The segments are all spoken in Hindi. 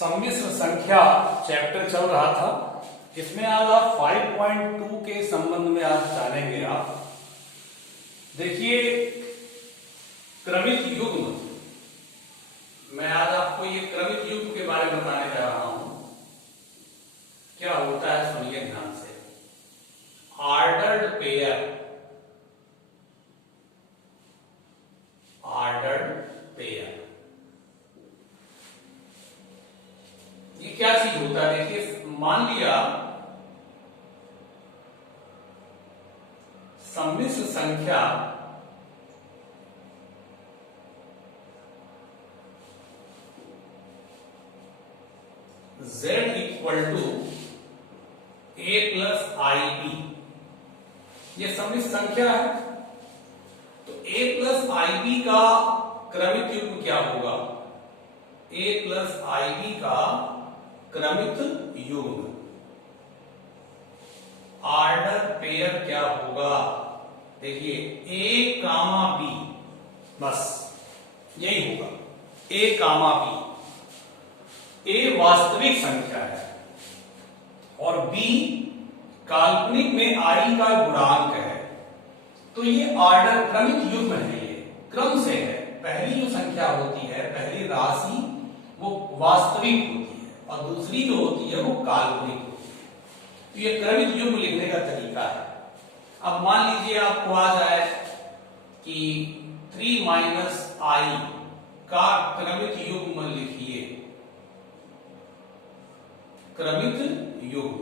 सम्मिश्र संख्या चैप्टर चल रहा था। इसमें आज आप 5.2 के संबंध में आज जानेंगे। आप देखिए क्रमित युग्म। मैं आज आपको ये क्रमित युग्म के बारे में बताने जा रहा हूं। क्या होता है सुनिए ध्यान से। ऑर्डर्ड पेयर, ऑर्डर्ड पेयर ये क्या चीज होता है। देखिए मान लिया सम्मिश्र संख्या z equal to a plus ib, ये सम्मिश्र संख्या है। तो a प्लस ib का क्रमित युग्म क्या होगा। a प्लस ib का क्रमित युग्म ऑर्डर पेयर क्या होगा। देखिए a कामा b, बस यही होगा। a कामा b, a वास्तविक संख्या है और b काल्पनिक में i का गुणांक है। तो ये ऑर्डर क्रमिक युग्म है, ये क्रम से है। पहली जो संख्या होती है, पहली राशि वो वास्तविक होती है और दूसरी जो होती है वो काल्पनिक होती है। तो ये क्रमित युग्म लिखने का तरीका है। अब मान लीजिए आपको आ जाए कि 3 माइनस i का क्रमित युग्म लिखिए। क्रमित युग्म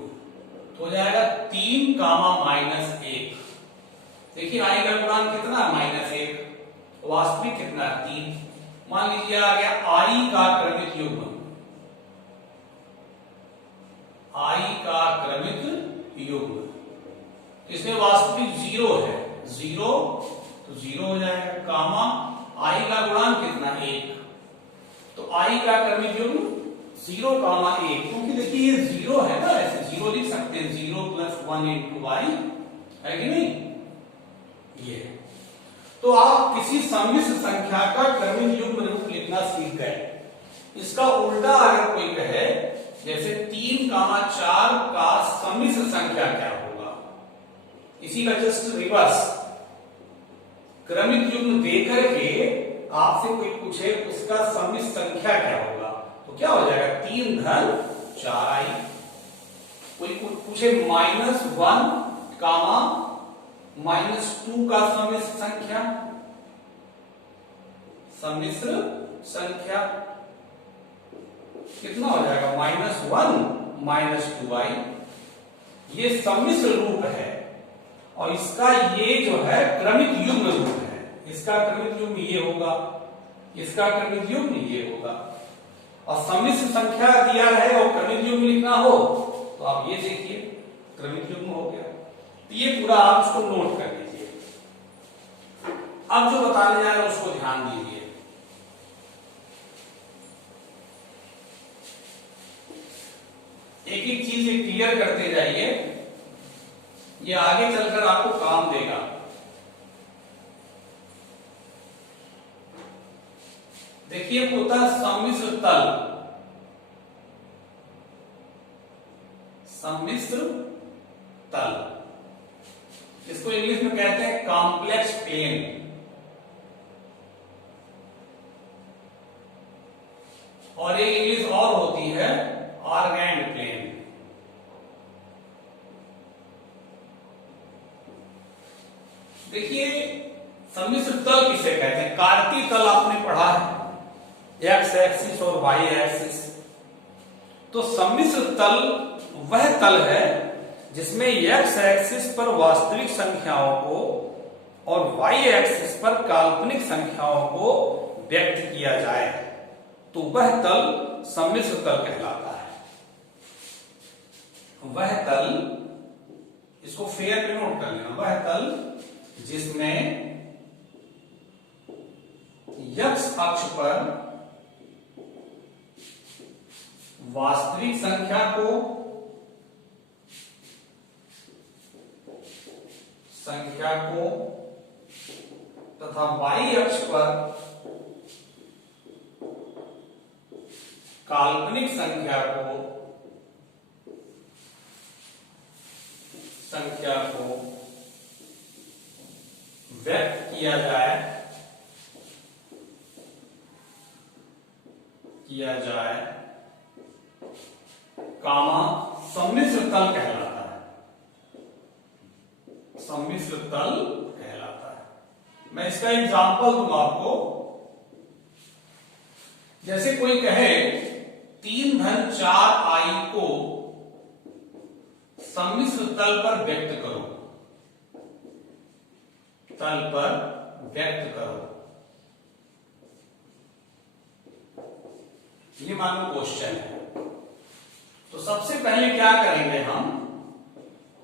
तो हो जाएगा 3 कामा माइनस 1। देखिए i का गुणांक कितना है, माइनस 1। वास्तविक कितना है, 3। मान लीजिए आ गया i का क्रमित युग्म, i का क्रमित युग्म। इसमें वास्तविक 0 है, 0 तो 0 हो जाएगा। कामा i का गुणांक कितना, 1। तो i का क्रमित युग्म 0 कामा 1, क्योंकि देखिए ये 0 है ना, ऐसे 0 लिख सकते हैं। 0 प्लस 1 इंटू y है कि नहीं। ये तो आप किसी सम्मिश्र संख्या का क्रमिक युग्म रूप लिखना सीख गए। इसका उल्टा अगर कोई कहे, जैसे 3 कामा 4 का सम्मिश्र संख्या क्या होगा, इसी का जस्ट रिवर्स। क्रमिक युग्म देकर के आपसे कोई पूछे उसका सम्मिश्र संख्या क्या होगा, तो क्या हो जाएगा, 3 धन 4i। कोई पूछे -1 कामा -2 का सम्मिश्र संख्या, सम्मिश्र संख्या कितना हो जाएगा, -1 -2i। ये सम्मिश्र रूप है और इसका ये जो है क्रमित युग्म रूप है। इसका क्रमित युग्म ये होगा, इसका क्रमित युग्म ये होगा। और सम्मिश्र संख्या दिया है और क्रमित युग्म लिखना हो तो आप ये देखिए क्रमित युग्म हो गया। तो ये पूरा आप उसको नोट कर लीजिए। अब जो बताने जा रहे हैं उसको ध्यान दीजिए। एक एक चीज क्लियर करते जाइए, ये आगे चलकर आपको काम देगा। देखिए होता है सम्मिश्र तल, सम्मिश्र तल, इसको इंग्लिश में कहते हैं कॉम्प्लेक्स प्लेन। और एक इंग्लिश और होती है ऑर्गेन्ड प्लेन। देखिए सम्मिश्र तल किसे कहते हैं, कार्तीय तल आपने पढ़ा है, एक्स एक्सिस और वाई एक्सिस। तो सम्मिश्र तल वह तल है जिसमें एक्स एक्सिस पर वास्तविक संख्याओं को और वाई एक्सिस पर काल्पनिक संख्याओं को व्यक्त किया जाए, तो वह तल सम्मिश्र तल कहलाता है। वह तल, इसको फेयर पे नोट कर लेना, वह तल जिसमें एक्स अक्ष पर वास्तविक संख्या को तथा वाई अक्ष पर काल्पनिक संख्या को व्यक्त किया जाए कामा सम्मिश्र तल कहलाता है। सम्मिश्र तल कहलाता है। मैं इसका एग्जांपल दूंगा आपको। जैसे कोई कहे 3-4i को सम्मिश्र तल पर व्यक्त करो, ये मानो क्वेश्चन है। तो सबसे पहले क्या करेंगे हम,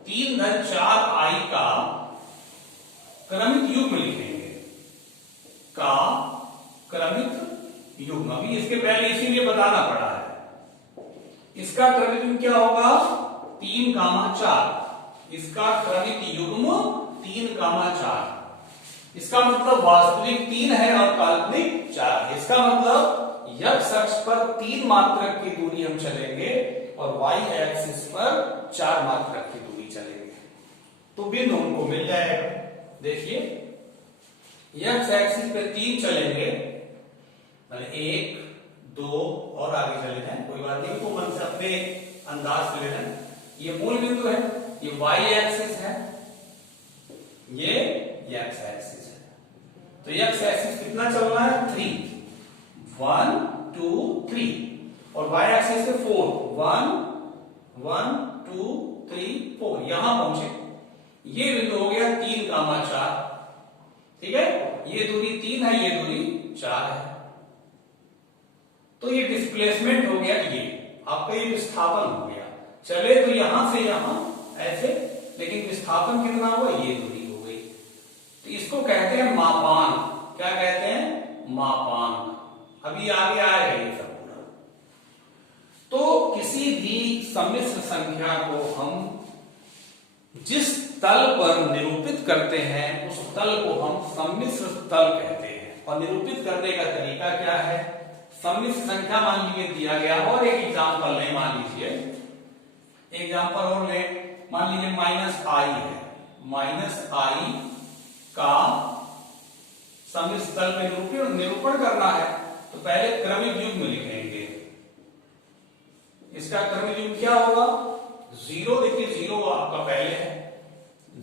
3-4i का क्रमिक युग्म लिखेंगे, अभी इसके पहले इसीलिए बताना पड़ा है। इसका क्रमिक युग्म क्या होगा, 3,4। इसका क्रमिक युग्म 3,4। इसका मतलब वास्तविक 3 है और काल्पनिक 4 है। इसका मतलब x अक्ष पर 3 मात्रक की दूरी हम चलेंगे और y एक्सिस पर 4 मात्रक की दूरी चलेंगे, तो बिंदु हमको मिल जाएगा। देखिए x एक्सिस पे 3 चलेंगे, 1, 2 और आगे चले जाएं, कोई बात नहीं, तो मन से अपने अंदाज से ले लें। ये मूल बिंदु है, ये y एक्सिस है, ये x एक्सिस है। तो x एक्सिस कितना चलना है, 3, 1, 2, 3 और y एक्सिस पे 4, 1, 2, 3, 4 यहां पहुंचे। ये बिंदु हो गया 3,4। ठीक है, ये दूरी 3 है, ये दूरी 4 है। तो ये डिस्प्लेसमेंट हो गया, ये आपका ये विस्थापन हो गया। चले तो यहां से यहां ऐसे, लेकिन विस्थापन कितना हुआ, ये दूरी हो गई। तो इसको कहते हैं मापांक। क्या कहते हैं, मापांक। अभी आगे आएगा ये सब पूरा। तो किसी भी सम्मिश्र संख्या को हम जिस तल पर निरूपित करते हैं उस तल को हम सम्मिश्र तल कहते हैं। और निरूपित करने का तरीका क्या है, सम्मिश्र संख्या मान लीजिए दिया गया, और एक एग्जांपल लें, मान लीजिए एग्जांपल और ले, मान लीजिए -i है, -i का सम्मिश्र तल में निरूपण करना है, तो पहले क्रमिक युग्म लिखेंगे। इसका क्रमिक युग्म क्या होगा, 0, देखिए 0 आपका पहले है,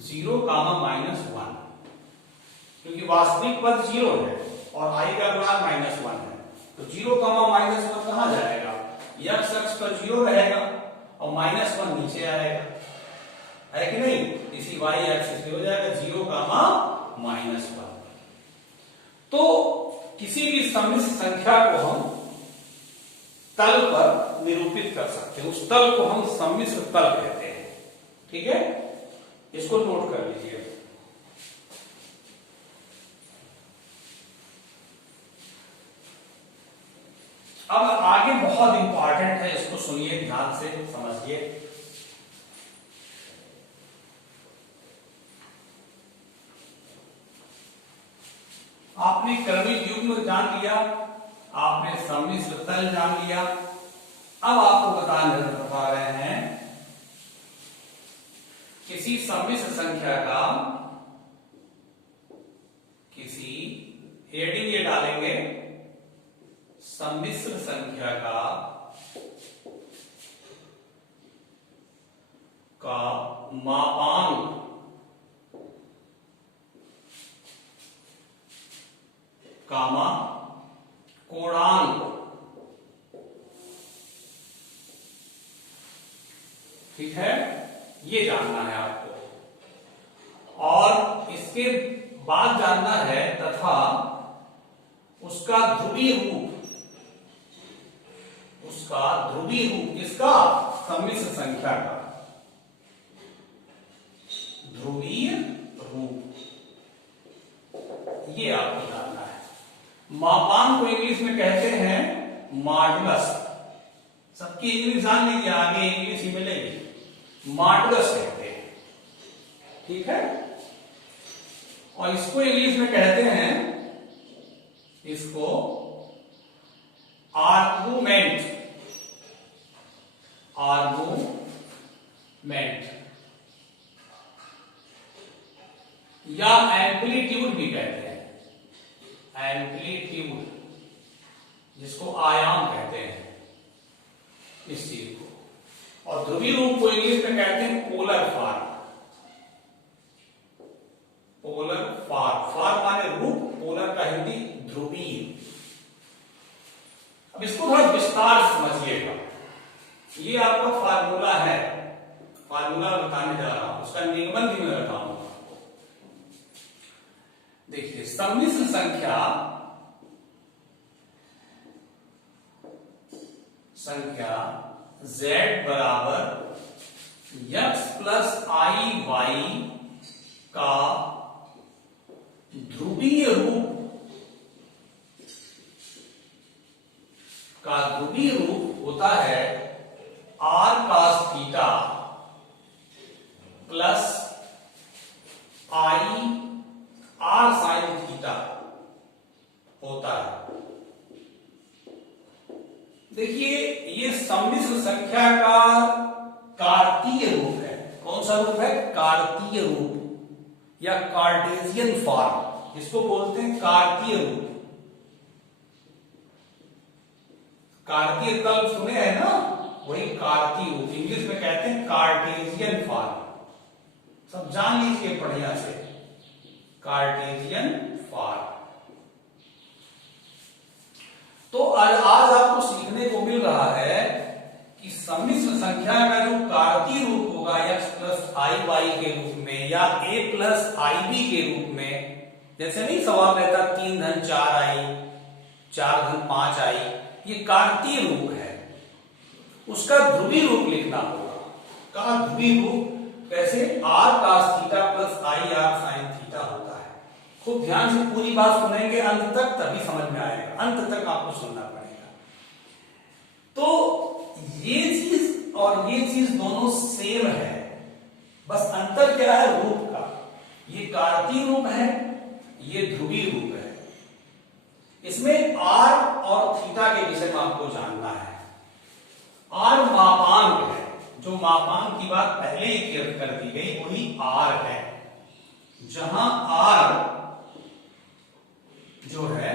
0, -1, क्योंकि वास्तविक पद 0 है और i का गुणांक -1 है, तो 0, -1 कहां जाएगा, x अक्ष पर 0 रहेगा और -1 नीचे आएगा, है कि नहीं। इसी y एक्सिस पे हो जाएगा 0, -1। तो किसी भी सम्मिश्र संख्या को हम तल पर निरूपित कर सकते हैं, उस तल को हम सम्मिश्र तल कहते हैं। ठीक है, इसको नोट कर लीजिए। अब आगे बहुत इंपॉर्टेंट है, इसको सुनिए, ध्यान से समझिए। आपने क्रमिक युग्म जान लिया, आपने सम्मिश्र तल जान लिया। अब आपको बता रहे हैं किसी सम्मिश्र संख्या का, किसी हेडिंग ये डालेंगे, सम्मिश्र संख्या का मापांक कामा कोणांक। ठीक है, ये जानना है आपको। और इसके बाद जानना है तथा उसका ध्रुवीय रूप, किसका, सम्मिश्र संख्या का ध्रुवीय रूप, ये आपको जानना है। मापांक को इंग्लिश में कहते हैं मॉडुलस। सबकी इंग्लिश जान लीजिए, आगे इंग्लिश ही मिलेगी, मॉडुलस कहते हैं। ठीक है, और इसको इंग्लिश में कहते हैं, इसको आर्गुमेंट आयाम कहते हैं इस चीज को। और ध्रुवीय रूप को इंग्लिश में कहते हैं polar form. Polar form, form माने रूप, पोलर का हिंदी ध्रुवीय। अब इसको थोड़ा विस्तार से समझिएगा। ये आपका फार्मूला है, फार्मूला बताने जा रहा हूं, उसका निगमन भी मैं बताऊंगा। देखिए सम्मिश्र संख्या z बराबर x प्लस आई वाई का ध्रुवीय रूप होता है r cos थीटा प्लस आई r sin थीटा होता है। देखिए ये सम्मिश्र संख्या का कार्तीय रूप है। कौन सा रूप है? कार्तीय रूप या कार्टेशियन फॉर्म, इसको बोलते हैं कार्तीय रूप। कार्तीय तल सुने हैं ना, वही कार्तीय रूप, इंग्लिश में कहते हैं कार्टेशियन फॉर्म। सब जान लीजिए बढ़िया से, कार्टेशियन फॉर्म। तो आज आपको सीखने को मिल रहा है कि सम्मिश्र संख्या का जो कार्तीय रूप होगा x प्लस आई वाई के रूप में या a प्लस आई बी के रूप में, जैसे नहीं सवाल रहता 3 धन 4 आई, 4 धन 5 आई, ये कार्तीय रूप है, उसका ध्रुवीय रूप लिखना होगा। कहा ध्रुवीय रूप कैसे? r cos थीटा प्लस आई r sin थीटा होता है। खूब ध्यान से पूरी बात सुनेंगे अंत तक, तभी समझ में आएगा, अंत तक आपको सुनना पड़ेगा। तो ये चीज और ये चीज दोनों सेम है, बस अंतर क्या है? रूप का। ये कार्तीय रूप है, ये ध्रुवीय रूप है। इसमें r और थीटा के विषय में आपको जानना है। r मापांक है, जो मापांक की बात पहले ही क्लियर कर दी गई, वही r है। जहां r जो है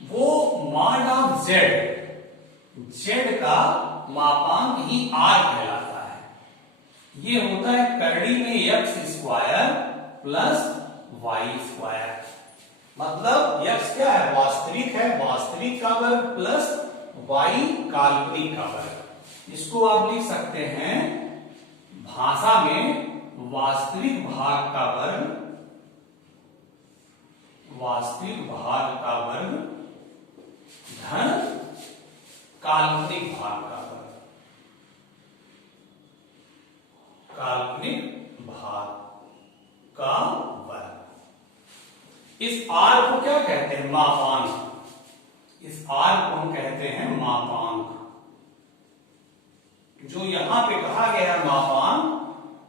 वो मॉड ऑफ z, z का मापांक ही r कहलाता है। ये होता है करड़ी में x square plus Y square. मतलब x क्या है? वास्तविक है, वास्तविक का वर्ग प्लस y काल्पनिक का वर्ग। इसको आप लिख सकते हैं भाषा में वास्तविक भाग का वर्ग, वास्तविक भाग का वर्ग धन काल्पनिक भाग का वर्ग, काल्पनिक भाग का वर्ग। इस r को क्या कहते हैं? मापांक। इस r को हम कहते हैं मापांक। जो यहां पे कहा गया है मापांक,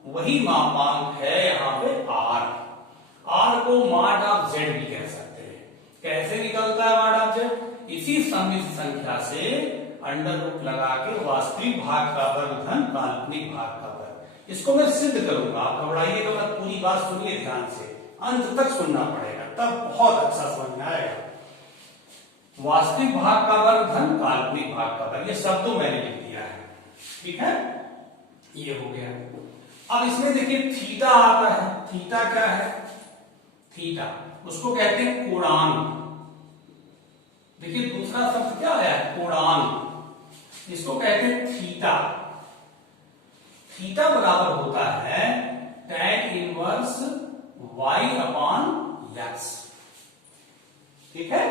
वही मापांक है यहां पे r। r को मॉड ऑफ z भी कह सकते हैं। कैसे निकलता है मॉड ऑफ z? इसी सम्मिश्र संख्या से अंडर रूट लगा के वास्तविक भाग का वर्ग धन काल्पनिक भाग का वर्ग। इसको मैं सिद्ध करूंगा, आप घबराइएगा मत, पूरी बात सुनिए ध्यान से, अंत तक सुनना पड़ेगा, तब बहुत अच्छा समझ में आएगा। वास्तविक भाग का वर्ग धन काल्पनिक भाग का वर्ग, ये सब तो मैंने लिख दिया है, ठीक है, ये हो गया। अब इसमें देखिए थीटा आता है। थीटा क्या है? थीटा उसको कहते हैं कोणांक। देखिए दूसरा शब्द क्या है? कोणांक। इसको कहते हैं थीटा। थीटा बराबर होता है tan inverse y upon x, ठीक है।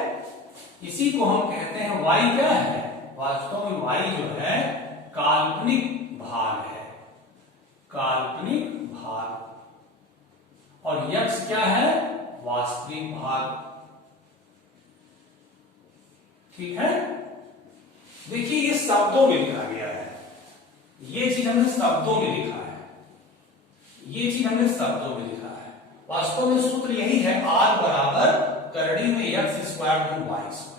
इसी को हम कहते हैं y क्या है? वास्तव में y जो है काल्पनिक भाग है, काल्पनिक भाग, और x क्या है? वास्तविक भाग, ठीक है। देखिए ये शब्दों में लिखा गया है, ये चीज हमने शब्दों में लिखा है, ये चीज हमने शब्दों में लिखा है। वास्तव में सूत्र यही है, r बराबर करड़ी में x स्क्वायर धन y स्क्वायर।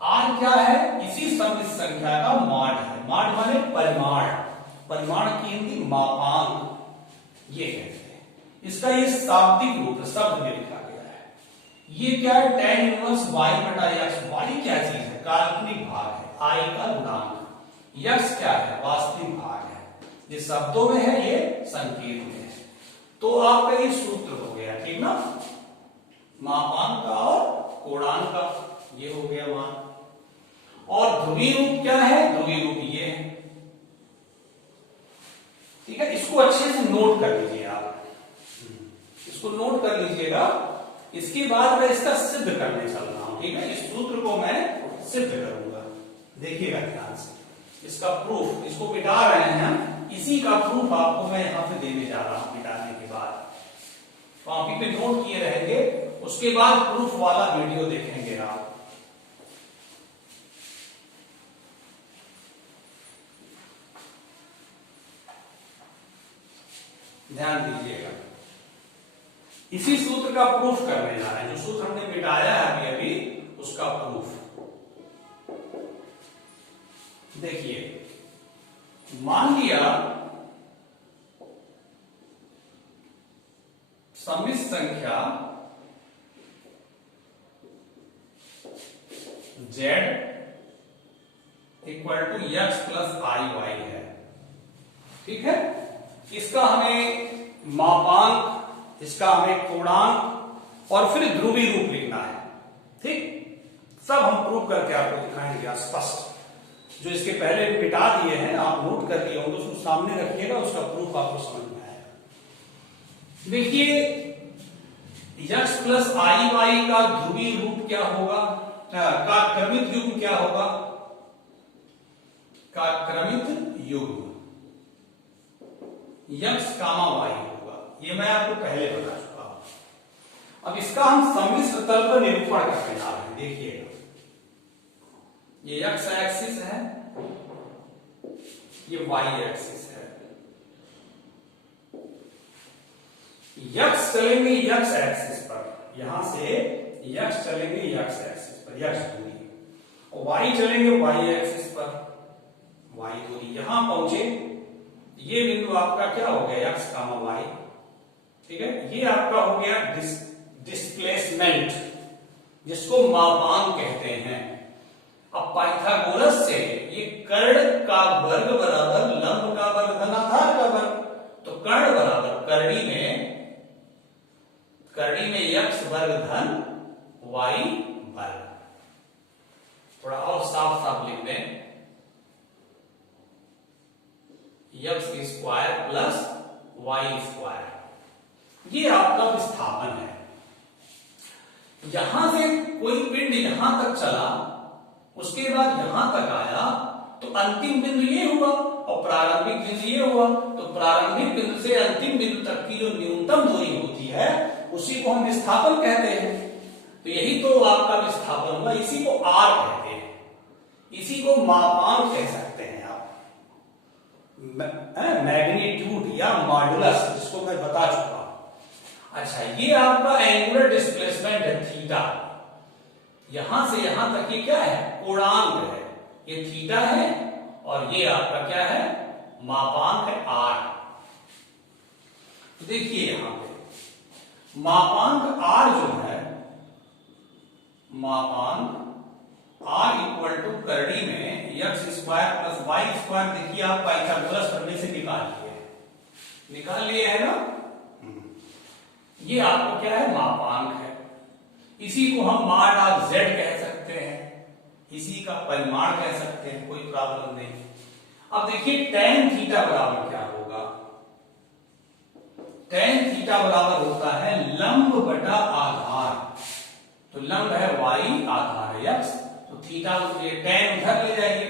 r क्या है? इसी सम्मिश्र संख्या का मॉड है। मॉड माने परिमाण, परिमाण की हिंदी मापांक ये कहते हैं। इसका ये शाब्दिक रूप शब्द में लिखा गया है। ये क्या है? tan इनवर्स y बटा x। y क्या चीज है? काल्पनिक भाग है, आई का गुणांक, यक्स क्या है, वास्तविक भाग है। ये शब्दों में है, ये संकेत में है। तो आपका ये सूत्र हो गया, ठीक ना, मापांक का और कोणांक का, ये हो गया मान। और ध्रुवीय रूप क्या है, ध्रुवीय रूप ये है, ठीक है। इसको अच्छे से नोट कर लीजिए आप, इसको नोट कर लीजिएगा। इसके बाद मैं इसका सिद्ध करने चल रहा हूं, ठीक है। इस सूत्र को मैं सिद्ध करूंगा, देखिएगा ध्यान से। इसका प्रूफ, इसको मिटा रहे हैं हम, इसी का प्रूफ आपको मैं यहां पे देने जा रहा हूं। मिटाने के बाद कॉपी पे नोट किए रहेंगे, उसके बाद प्रूफ वाला वीडियो देखेंगे आप। ध्यान दीजिएगा, इसी सूत्र का प्रूफ करने जा रहे हैं, जो सूत्र हमने मिटाया है अभी अभी, उसका प्रूफ। देखिए, मान लिया सम्मिश्र संख्या z equal to x plus I Y है, ठीक है। इसका हमें मापांक, इसका हमें कोणांक और फिर ध्रुवीय रूप लिखना है, ठीक। सब हम प्रूव करके आपको दिखाएंगे स्पष्ट। जो इसके पहले मिटा दिए हैं आप नोट कर लिए होंगे, उसको सामने रखिएगा, उसका प्रूफ आपको समझ में आएगा। देखिए, x प्लस आई वाई का ध्रुवीय रूप क्या होगा, का क्रमित युग्म क्या होगा, का क्रमित युग्म x कामा y होगा। ये मैं आपको पहले बता चुका हूं। अब इसका हम सम्मिश्र तल पर निरूपण करने जा रहे हैं। देखिएगा, ये x एक्सिस है, ये y एक्सिस है। x चलेंगे x एक्सिस पर, यहां से x चलेंगे x एक्सिस पर, x दूरी, और y चलेंगे y एक्सिस पर, y दूरी। यहां पहुंचे, ये बिंदु आपका क्या हो गया, x कामा y, ठीक है। ये आपका हो गया डिस्प्लेसमेंट, जिसको मापांक कहते हैं। अब पाइथागोरस से ये कर्ण का वर्ग बराबर लंब का वर्ग धन आधार का वर्ग, तो कर्ण बराबर करणी में x वर्ग धन y वर्ग। थोड़ा और साफ साफ लिख दें, x square plus y square, ये आपका विस्थापन है। यहां से कोई पिंड यहां तक चला, उसके बाद यहां तक आया, तो अंतिम बिंदु ये हुआ और प्रारंभिक बिंदु ये हुआ। तो प्रारंभिक बिंदु से अंतिम बिंदु तक की जो न्यूनतम दूरी होती है, उसी को हम विस्थापन कहते हैं। तो यही तो आपका विस्थापन हुआ, इसी को r कहते हैं, इसी को मापांक कह सकते हैं आप, मैग्नीट्यूड या मॉडुलस, जिसको मैं बता चुका हूं। अच्छा, ये आपका एंगुलर डिस्प्लेसमेंट है थीटा, यहां से यहां तक ये क्या है, कोणांक है, ये थीटा है, और ये आपका क्या है, मापांक है r। देखिए यहां पे मापांक r जो है, मापांक r इक्वल टू करणी में x square plus y square, देखिए आप पाइथागोरस करने से निकाल लिए है ना। ये आपको क्या है, मापांक है। इसी को हम मॉड ऑफ z कह सकते हैं, इसी का परिमाण कह सकते हैं, कोई प्रॉब्लम नहीं। अब देखिए tan थीटा बराबर क्या होगा, tan थीटा बराबर होता है लंब बटा आधार। तो लंब है y, आधार है x, तो थीटा tan उधर ले जाइए,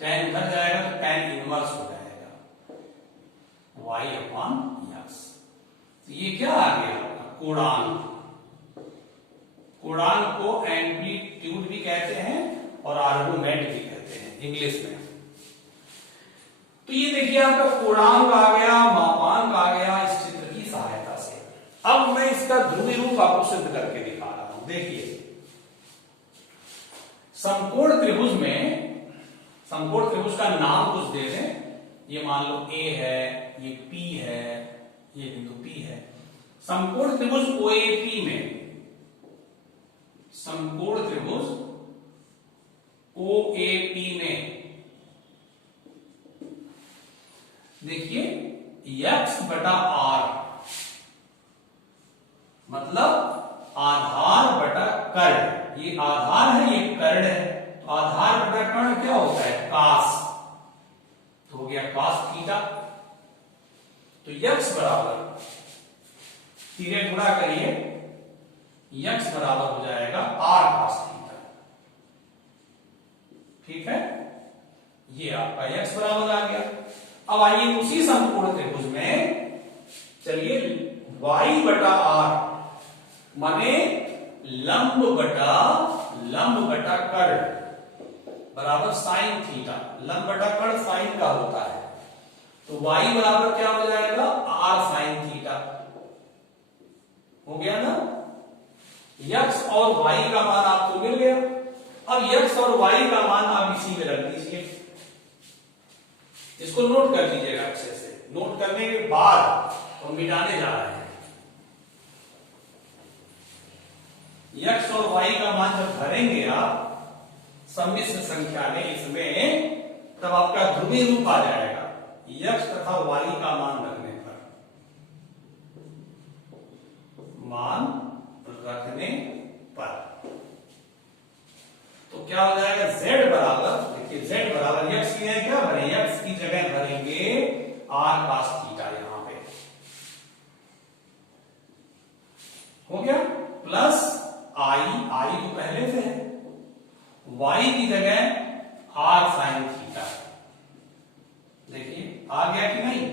tan उधर जाएगा तो tan इनवर्स हो जाएगा y अपॉन x। तो ये क्या आ गया, कोणांक। कोणांक को एम्पलीट्यूड भी कहते हैं और आर्गुमेंट भी कहते हैं इंग्लिश में। तो ये देखिए आपका कोणांक आ गया, मापांक आ गया इस चित्र की सहायता से। अब मैं इसका ध्रुवीय रूप आपको सिद्ध करके दिखा रहा हूं। देखिए, समकोण त्रिभुज में, समकोण त्रिभुज का नाम कुछ दे दें, ये मान लो A है, ये P है, ये बिंदु P है। समकोण त्रिभुज OAP में, समकोण त्रिभुज OAP में देखिए x बटा r मतलब आधार बटा कर्ण, ये आधार है ये कर्ण है, तो आधार बटा कर्ण क्या होता है कास, तो हो गया कास थीटा। तो x बराबर सीधे गुणा करिए, x बराबर हो जाएगा r कास थीटा। ठीक है, ये आपका x बराबर आ गया। अब आइए उसी संपूर्ण त्रिभुज में चलिए y बटा r माने लंब बटा कर्ण बराबर साइन थीटा, लंब बटा कर्ण साइन का होता है, तो y बराबर क्या हो जाएगा r साइन थीटा। हो गया ना, x और y का मान आपको मिल गया। अब x और y का मान आप इसी में रख दीजिए, इसको नोट कर लीजिएगा अच्छे से। नोट करने के बाद हम मिटाने जा रहे हैं। x और y का मान जब भरेंगे आप सम्मिश्र संख्या में इसमें, तब आपका ध्रुवीय रूप आ जाएगा x तथा y का मान रखने पर। तो क्या हो जाएगा z बराबर, देखिए z बराबर x की जगह क्या भरेंगे, x की जगह भरेंगे r cos थीटा, यहां पे हो गया, प्लस i तो पहले से है, y की जगह r sin थीटा। देखिए आ गया कि नहीं,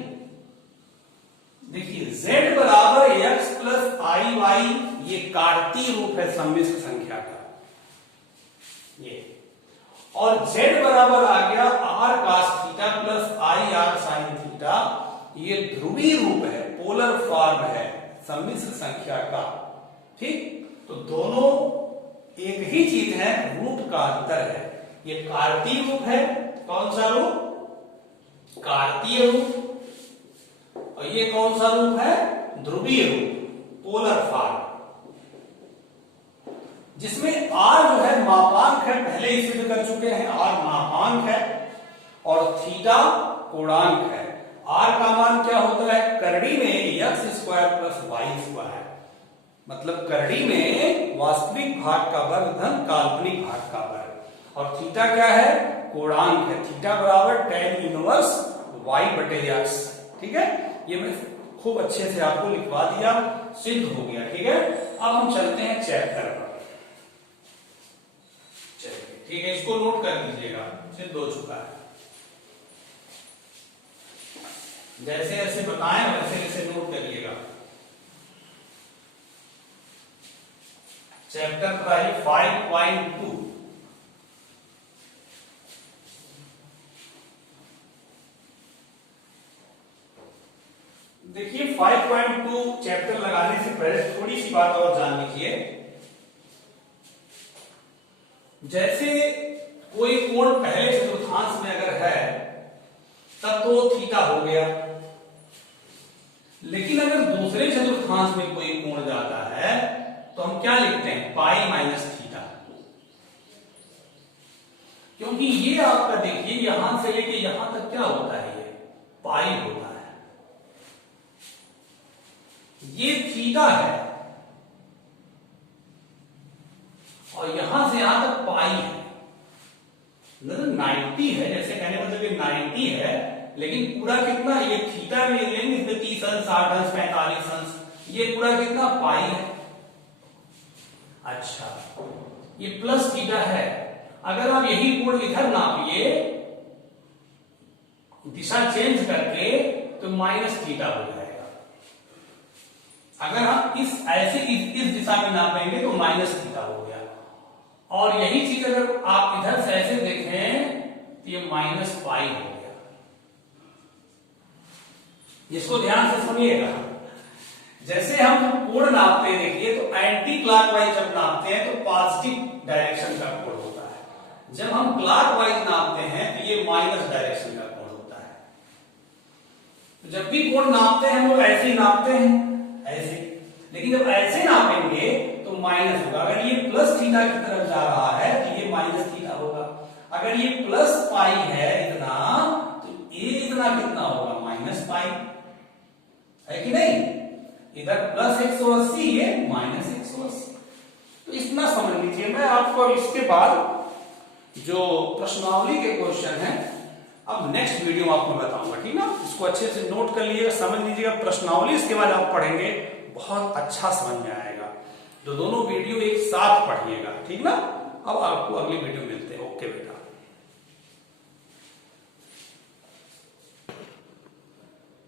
देखिए z बराबर x प्लस आई वाई, ये कार्तीय रूप है सम्मिश्र संख्या का ये, और z बराबर आ गया r cos theta plus I R sin theta, ये ध्रुवीय रूप है, पोलर फॉर्म है सम्मिश्र संख्या का। ठीक, तो दोनों एक ही चीज है, रूप का अंतर है। ये कार्तीय रूप है, कौन सा रूप, कार्तीय रूप, और ये कौन सा रूप है, ध्रुवीय रूप, पोलर फॉर्म, जिसमें r जो है मापांक है, पहले ही सिद्ध कर चुके हैं, r मापांक है और थीटा कोणांक है। r का मान क्या होता है, करड़ी में x square plus Y square, मतलब करड़ी में वास्तविक भाग का वर्ग धन काल्पनिक भाग का वर्ग, और थीटा क्या है, कोणांक है, थीटा बराबर tan इनवर्स y बटे x। ठीक है, ये मैं खूब अच्छे से आपको लिखवा दिया, सिद्ध हो गया। ठीक है, अब हम चलते हैं चैप्टर पर। चलिए ठीक है, इसको नोट कर लीजिएगा, सिद्ध हो चुका है। जैसे जैसे बताएं वैसे वैसे नोट करिएगा। चैप्टर प्राइम 5.2, देखिए 5.2 चैप्टर लगाने से पहले थोड़ी सी बात और जान लीजिए। जैसे कोई कोण पहले चतुर्थांश में अगर है तब तो थीटा हो गया, लेकिन अगर दूसरे चतुर्थांश में कोई कोण जाता है तो हम क्या लिखते हैं, पाई माइनस थीटा, क्योंकि ये आपका देखिए यहां से लेके यहां तक क्या होता है, ये पाई होता है, ये थीटा है, और यहां से यहां तक पाई है, मतलब 90 है, जैसे कहने मतलब ये 90 है, लेकिन पूरा कितना, ये थीटा में लेंगे इसमें 30 अंश 60 अंश 45 अंश, ये पूरा कितना पाई है। अच्छा, ये प्लस थीटा है, अगर आप यही कोण इधर नापिए दिशा चेंज करके तो माइनस थीटा हो जाएगा। अगर हम इस दिशा में नापेंगे तो माइनस थीटा हो गया, और यही चीज अगर आप इधर से ऐसे देखें तो ये माइनस पाई हो गया। इसको ध्यान से सुनिएगा, जैसे हम कोण नापते हैं देखिए तो एंटी क्लॉकवाइज जब नापते हैं तो पॉजिटिव डायरेक्शन का कोण होता है, जब हम क्लॉकवाइज नापते हैं तो ये माइनस डायरेक्शन का कोण होता है। तो जब भी कोण नापते हैं वो ऐसे ही नापते हैं, ऐसे, लेकिन जब ऐसे नापेंगे तो माइनस होगा। अगर ये प्लस थीटा की तरफ जा रहा है तो ये माइनस थीटा होगा। अगर ये प्लस पाई है इतना, तो ये इतना कितना होगा, माइनस पाई, है कि नहीं? इधर प्लस 180, ये माइनस 180। तो इतना समझ लीजिए। मैं आपको इसके बाद जो प्रश्नावली के क्वेश्चन है, अब नेक्स्ट वीडियो में आपको बताऊंगा, ठीक ना? इसको अच्छे से नोट कर लीजिएगा, समझ लीजिएगा। प्रश्नावली इसके बाद आप पढ़ेंगे, बहुत अच्छा समझ में आएगा। तो दोनों वीडियो एक साथ पढ़िएगा, ठीक ना? अब आपको अगली वीडियो मिलते हैं। ओके बेटा।